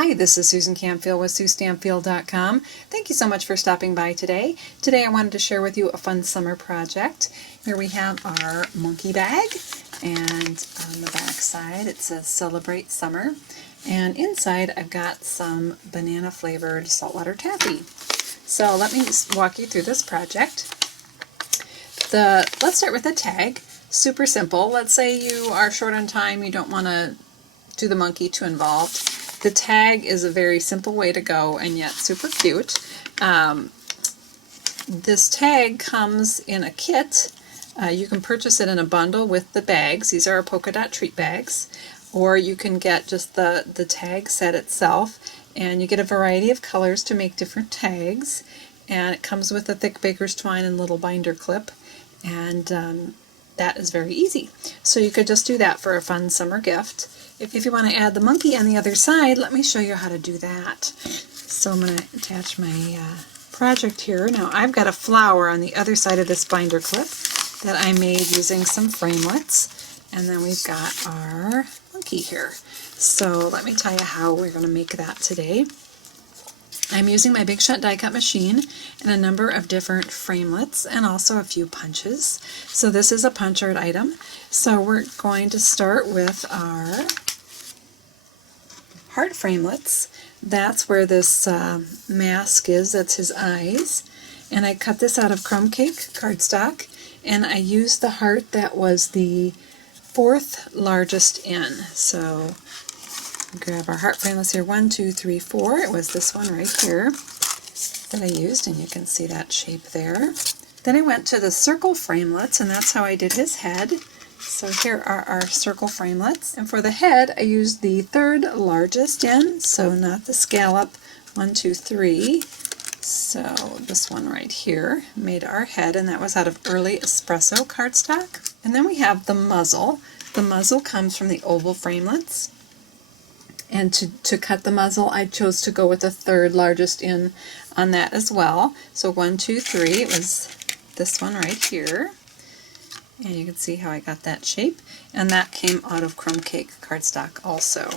Hi, this is Susan Campfield with SueStampfield.com. Thank you so much for stopping by today. Today I wanted to share with you a fun summer project. Here we have our monkey bag, and on the back side it says Celebrate Summer. And inside I've got some banana flavored saltwater taffy. So let me just walk you through this project. Let's start with the tag. Super simple. Let's say you are short on time, you don't want to do the monkey too involved. The tag is a very simple way to go and yet super cute. This tag comes in a kit. You can purchase it in a bundle with the bags. These are polka dot treat bags. Or you can get just the tag set itself, and you get a variety of colors to make different tags. And it comes with a thick baker's twine and little binder clip. And that is very easy. So you could just do that for a fun summer gift. If you want to add the monkey on the other side, let me show you how to do that. So I'm going to attach my project here. Now I've got a flower on the other side of this binder clip that I made using some Framelits. And then we've got our monkey here. So let me tell you how we're going to make that today. I'm using my Big Shot die cut machine and a number of different framelits and also a few punches. So this is a punch art item. So we're going to start with our heart framelits. That's where this mask is, that's his eyes. And I cut this out of Crumb Cake cardstock, and I used the heart that was the 4th largest in. So grab our heart framelits here, 1, 2, 3, 4. It was this one right here that I used, and you can see that shape there. Then I went to the circle framelits, and that's how I did his head. So here are our circle framelits. And for the head, I used the 3rd largest in, so not the scallop, 1, 2, 3. So this one right here made our head, and that was out of early Espresso cardstock. And then we have the muzzle. The muzzle comes from the oval framelits. And to cut the muzzle, I chose to go with the 3rd largest in on that as well. So 1, 2, 3, it was this one right here. And you can see how I got that shape. And that came out of Crumb Cake cardstock also.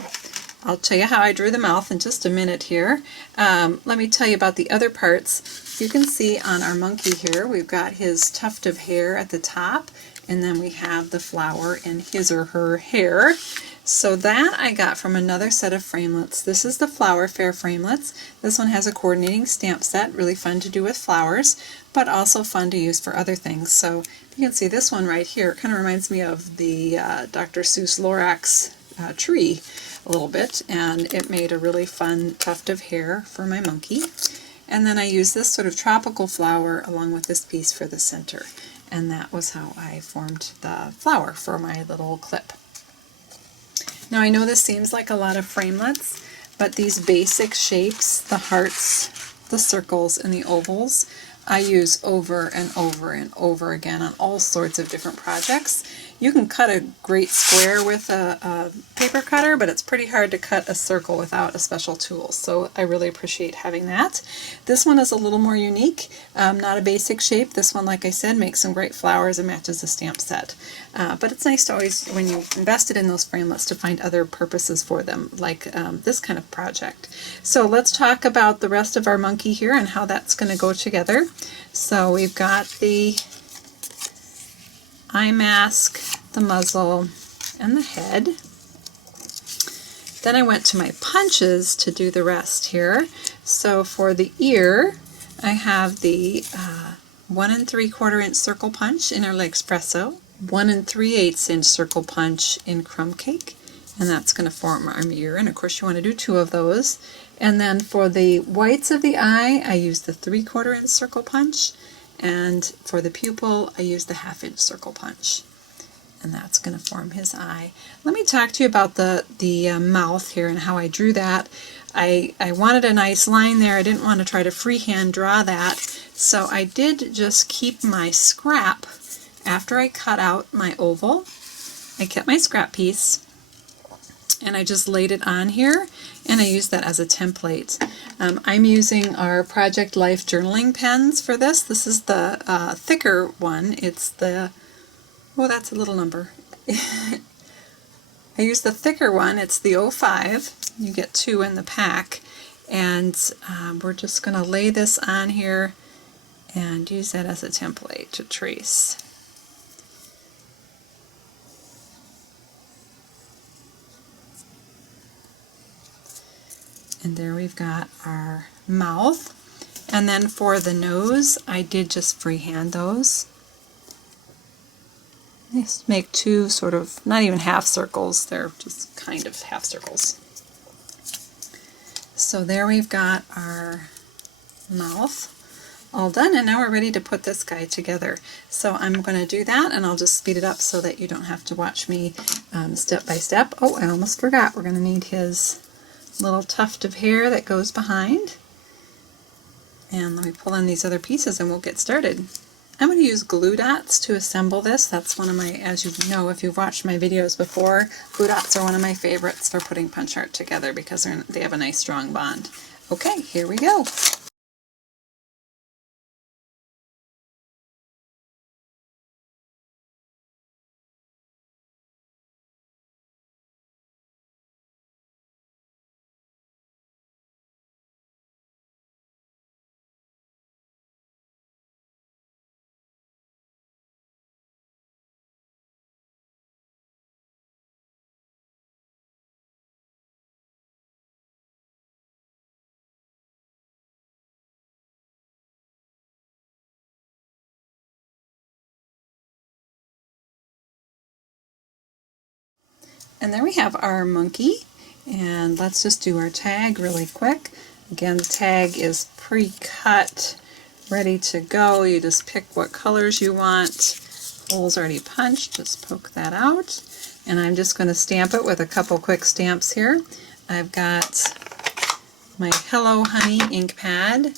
I'll tell you how I drew the mouth in just a minute here. Let me tell you about the other parts. You can see on our monkey here, we've got his tuft of hair at the top, and then we have the flower in his or her hair. So that I got from another set of framelits. This is the Flower Fair framelits. This one has a coordinating stamp set, really fun to do with flowers, but also fun to use for other things. So you can see this one right here, it kind of reminds me of the Dr. Seuss Lorax tree a little bit, and it made a really fun tuft of hair for my monkey. And then I used this sort of tropical flower along with this piece for the center. And that was how I formed the flower for my little clip. Now I know this seems like a lot of framelits, but these basic shapes, the hearts, the circles, and the ovals, I use over and over and over again on all sorts of different projects. You can cut a great square with a paper cutter, but it's pretty hard to cut a circle without a special tool, so I really appreciate having that. This one is a little more unique, not a basic shape. This one, like I said, makes some great flowers and matches the stamp set. But it's nice to always, when you invested in those framelits, to find other purposes for them, like this kind of project. So let's talk about the rest of our monkey here and how that's going to go together. So we've got the eye mask, the muzzle, and the head. Then I went to my punches to do the rest here. So for the ear, I have the 1 3/4 inch circle punch in early Espresso, 1 3/8 inch circle punch in Crumb Cake, and that's going to form our ear. And of course you want to do 2 of those. And then for the whites of the eye, I use the 3/4 inch circle punch, and for the pupil, I use the 1/2 inch circle punch. And that's going to form his eye. Let me talk to you about the mouth here and how I drew that. I wanted a nice line there. I didn't want to try to freehand draw that, so I did just keep my scrap after I cut out my oval. I kept my scrap piece, and I just laid it on here, and I used that as a template. I'm using our Project Life journaling pens for this. This is the thicker one. It's the, oh, that's a little number. I used the thicker one. It's the 05. You get 2 in the pack. And we're just going to lay this on here and use that as a template to trace. And there we've got our mouth. And then for the nose, I did just freehand those. Just make 2 sort of, not even half circles, they're just kind of half circles. So there we've got our mouth all done, and now we're ready to put this guy together. So I'm going to do that, and I'll just speed it up so that you don't have to watch me step by step. Oh, I almost forgot, we're going to need his little tuft of hair that goes behind. And let me pull in these other pieces and we'll get started. I'm going to use glue dots to assemble this. That's one of my, as you know if you've watched my videos before, glue dots are one of my favorites for putting punch art together because they have a nice strong bond. Okay, here we go. And there we have our monkey, and let's just do our tag really quick. Again, the tag is pre-cut, ready to go. You just pick what colors you want. Hole's already punched, just poke that out. And I'm just going to stamp it with a couple quick stamps here. I've got my Hello Honey ink pad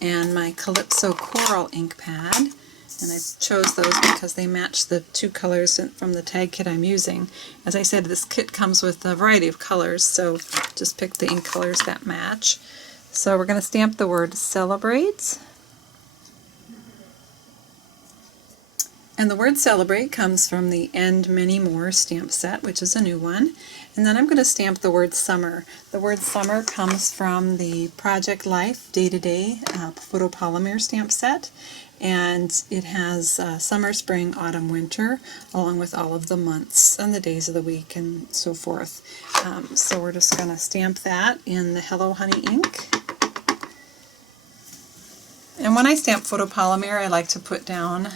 and my Calypso Coral ink pad. And I chose those because they match the 2 colors from the tag kit I'm using. As I said, this kit comes with a variety of colors, so just pick the ink colors that match. So we're going to stamp the word Celebrate. And the word Celebrate comes from the And Many More stamp set, which is a new one. And then I'm going to stamp the word Summer. The word Summer comes from the Project Life Day-to-Day Photopolymer stamp set. And it has summer, spring, autumn, winter, along with all of the months and the days of the week and so forth. So we're just going to stamp that in the Hello Honey ink. And when I stamp photopolymer, I like to put down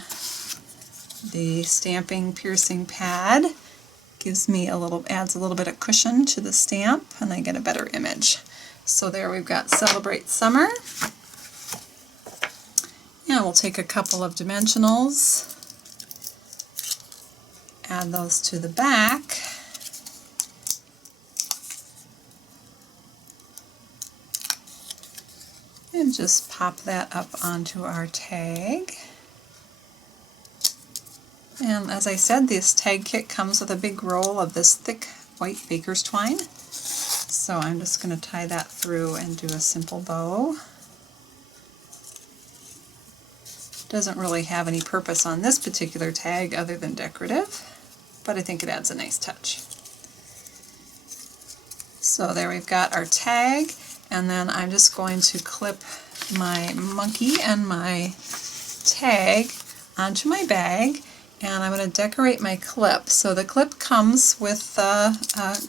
the stamping piercing pad. Gives me adds a little bit of cushion to the stamp, and I get a better image. So there we've got Celebrate Summer. And we'll take a couple of dimensionals, add those to the back, and just pop that up onto our tag. And as I said, this tag kit comes with a big roll of this thick white baker's twine. So I'm just going to tie that through and do a simple bow. Doesn't really have any purpose on this particular tag other than decorative, but I think it adds a nice touch. So there we've got our tag, and then I'm just going to clip my monkey and my tag onto my bag, and I'm going to decorate my clip. So the clip comes with the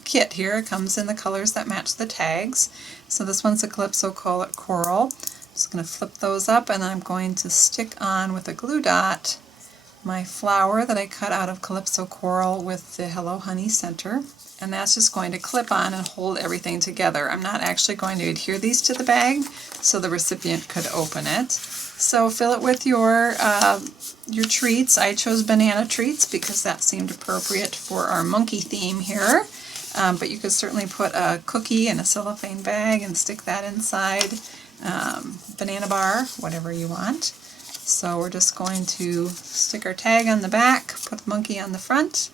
kit here. It comes in the colors that match the tags. So this one's a Calypso Coral. Just going to flip those up, and I'm going to stick on with a glue dot my flower that I cut out of Calypso Coral with the Hello Honey center, and that's just going to clip on and hold everything together. I'm not actually going to adhere these to the bag so the recipient could open it. So fill it with your treats. I chose banana treats because that seemed appropriate for our monkey theme here. But you could certainly put a cookie in a cellophane bag and stick that inside. Banana bar, whatever you want. So we're just going to stick our tag on the back, put the monkey on the front,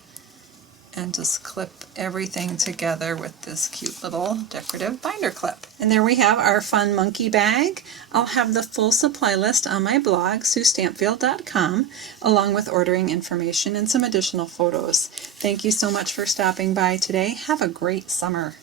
and just clip everything together with this cute little decorative binder clip. And there we have our fun monkey bag. I'll have the full supply list on my blog, SueStampfield.com, along with ordering information and some additional photos. Thank you so much for stopping by today. Have a great summer.